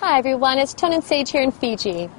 Hi everyone, it's Tone and Sage here in Fiji.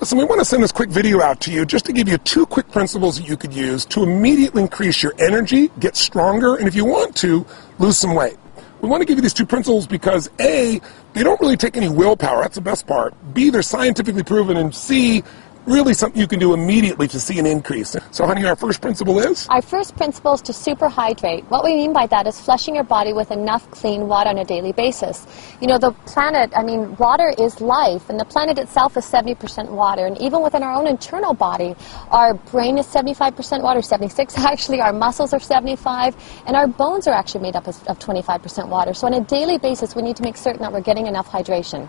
Listen, we want to send this quick video out to you just to give you 2 quick principles that you could use to immediately increase your energy, get stronger, and if you want to, lose some weight. We want to give you these 2 principles because A, they don't really take any willpower, that's the best part. B, they're scientifically proven, and C, really something you can do immediately to see an increase. So honey, our first principle is? Our first principle is to superhydrate. What we mean by that is flushing your body with enough clean water on a daily basis. You know, the planet, water is life, and the planet itself is 70% water. And even within our own internal body, our brain is 75% water, 76 actually, our muscles are 75, and our bones are actually made up of 25% water. So on a daily basis, we need to make certain that we're getting enough hydration.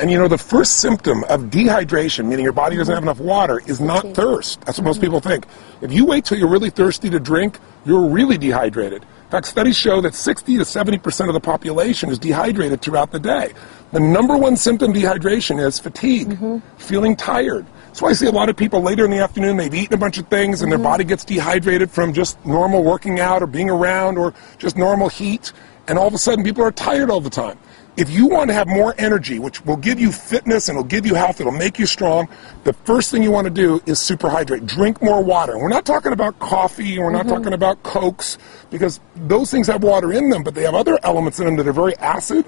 And you know, the first symptom of dehydration, meaning your body doesn't have enough water, is not thirst. That's what most people think. If you wait till you're really thirsty to drink, you're really dehydrated. In fact, studies show that 60 to 70% of the population is dehydrated throughout the day. The #1 symptom of dehydration is fatigue, feeling tired. That's why I see a lot of people later in the afternoon, they've eaten a bunch of things and their body gets dehydrated from just normal working out or being around or just normal heat, and all of a sudden people are tired all the time. If you want to have more energy, which will give you fitness and will give you health, it'll make you strong, the first thing you want to do is superhydrate. Drink more water. And we're not talking about coffee, and we're not talking about Cokes, because those things have water in them, but they have other elements in them that are very acid.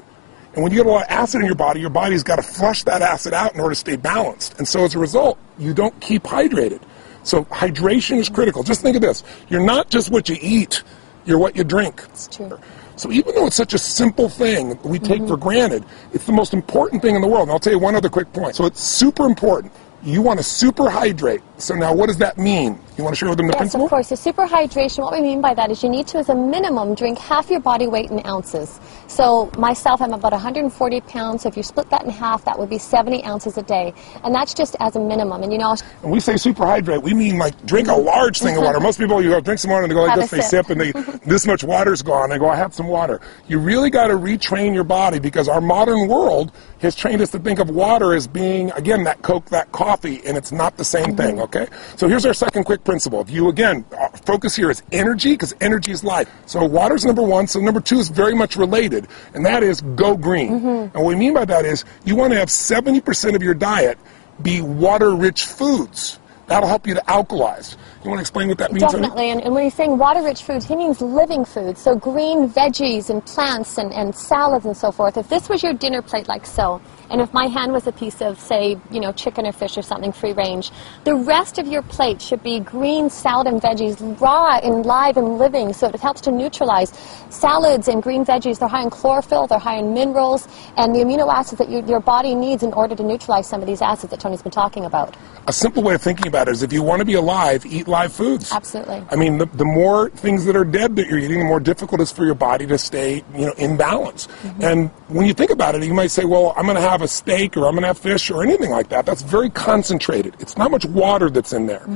And when you get a lot of acid in your body's got to flush that acid out in order to stay balanced. And so as a result, you don't keep hydrated. So hydration is critical. Just think of this. You're not just what you eat, you're what you drink. It's true. So even though it's such a simple thing we take for granted, it's the most important thing in the world. And I'll tell you one other quick point. So it's super important. You want to superhydrate. So now what does that mean? You want to share with them the principle? Yes, of course. So superhydration, what we mean by that is you need to, as a minimum, drink half your body weight in ounces. So myself, I'm about 140 pounds. So if you split that in half, that would be 70 ounces a day. And that's just as a minimum. And you know, when we say superhydrate, we mean like drink a large thing of water. Most people, you go drink some water and they go like this, they sip and this much water's gone. They go, I have some water. You really got to retrain your body because our modern world has trained us to think of water as being, again, that Coke, that coffee, and it's not the same thing, okay? So here's our second quick principle. If you, again, focus here is energy, because energy is life. So water's #1, so #2 is very much related, and that is go green. And what we mean by that is you want to have 70% of your diet be water-rich foods. That'll help you to alkalize. You want to explain what that means? Definitely, and when he's saying water-rich foods, he means living foods, so green veggies and plants and salads and so forth. If this was your dinner plate like so, and if my hand was a piece of, say, you know, chicken or fish or something free range, the rest of your plate should be green salad and veggies, raw and live and living, so it helps to neutralize. Salads and green veggies, they're high in chlorophyll, they're high in minerals, and the amino acids that your body needs in order to neutralize some of these acids that Tony's been talking about. A simple way of thinking about it is if you want to be alive, eat live foods. Absolutely. I mean, the more things that are dead that you're eating, the more difficult it is for your body to stay, you know, in balance. And when you think about it, you might say, well, I'm going to have a steak or I'm going to have fish or anything like that. That's very concentrated. It's not much water that's in there.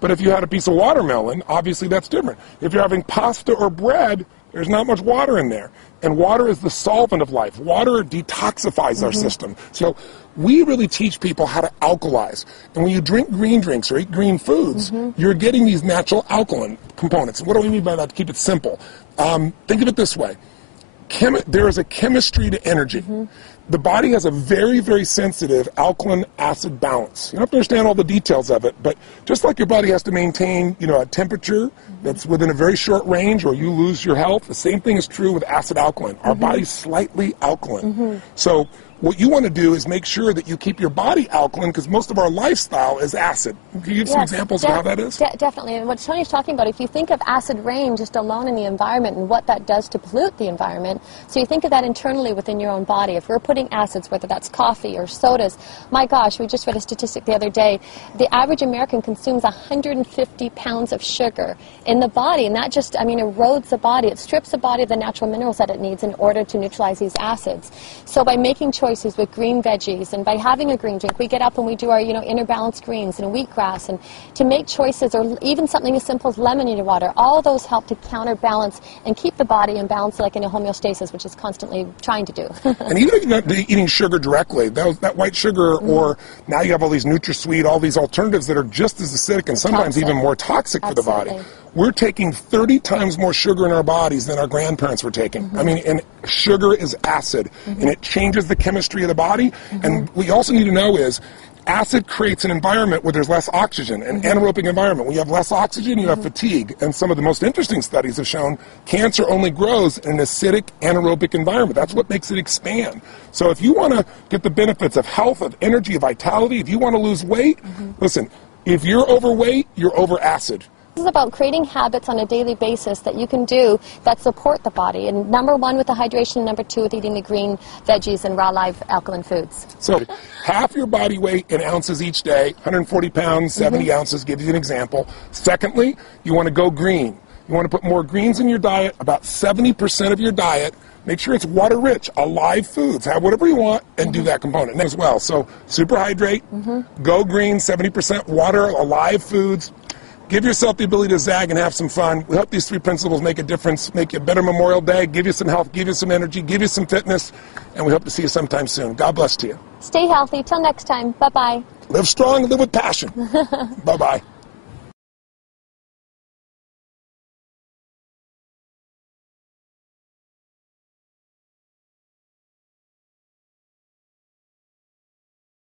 But if you had a piece of watermelon, obviously that's different. If you're having pasta or bread, there's not much water in there. And water is the solvent of life. Water detoxifies our system. So we really teach people how to alkalize. And when you drink green drinks or eat green foods, you're getting these natural alkaline components. What do we mean by that to keep it simple? Think of it this way. There is a chemistry to energy. The body has a very, very sensitive alkaline-acid balance. You don't have to understand all the details of it, but just like your body has to maintain, you know, a temperature that's within a very short range or you lose your health, the same thing is true with acid-alkaline. Our body's slightly alkaline. So what you want to do is make sure that you keep your body alkaline because most of our lifestyle is acid. Can you give some examples of how that is? Definitely. And what Tony's talking about, if you think of acid rain just alone in the environment and what that does to pollute the environment, so you think of that internally within your own body. If we're putting acids, whether that's coffee or sodas, my gosh, we just read a statistic the other day, the average American consumes 150 pounds of sugar in the body, and that just, erodes the body. It strips the body of the natural minerals that it needs in order to neutralize these acids. So by making choices with green veggies and by having a green drink, we get up and we do our, inner balance greens and wheatgrass, and to make choices, or even something as simple as lemon in your water, all those help to counterbalance and keep the body in balance, like in a homeostasis, which is constantly trying to do. And even if you're not eating sugar directly, that white sugar, or now you have all these NutraSweet, all these alternatives that are just as acidic and sometimes even more toxic for the body. we're taking 30 times more sugar in our bodies than our grandparents were taking. I mean, and sugar is acid, and it changes the chemistry of the body. And what you also need to know is acid creates an environment where there's less oxygen, an anaerobic environment. When you have less oxygen, you have fatigue. And some of the most interesting studies have shown cancer only grows in an acidic anaerobic environment. That's what makes it expand. So if you want to get the benefits of health, of energy, of vitality, if you want to lose weight, listen, if you're overweight, you're over acid. This is about creating habits on a daily basis that you can do that support the body. And number one with the hydration, number two with eating the green veggies and raw live alkaline foods. So half your body weight in ounces each day, 140 pounds, 70 ounces, give you an example. Secondly, you want to go green. You want to put more greens in your diet, about 70% of your diet. Make sure it's water rich, alive foods. Have whatever you want and do that component as well. So super hydrate, go green, 70% water, alive foods. Give yourself the ability to zag and have some fun. We hope these three principles make a difference, make you a better Memorial Day, give you some health, give you some energy, give you some fitness, and we hope to see you sometime soon. God bless to you. Stay healthy. Till next time. Bye-bye. Live strong and live with passion. Bye-bye.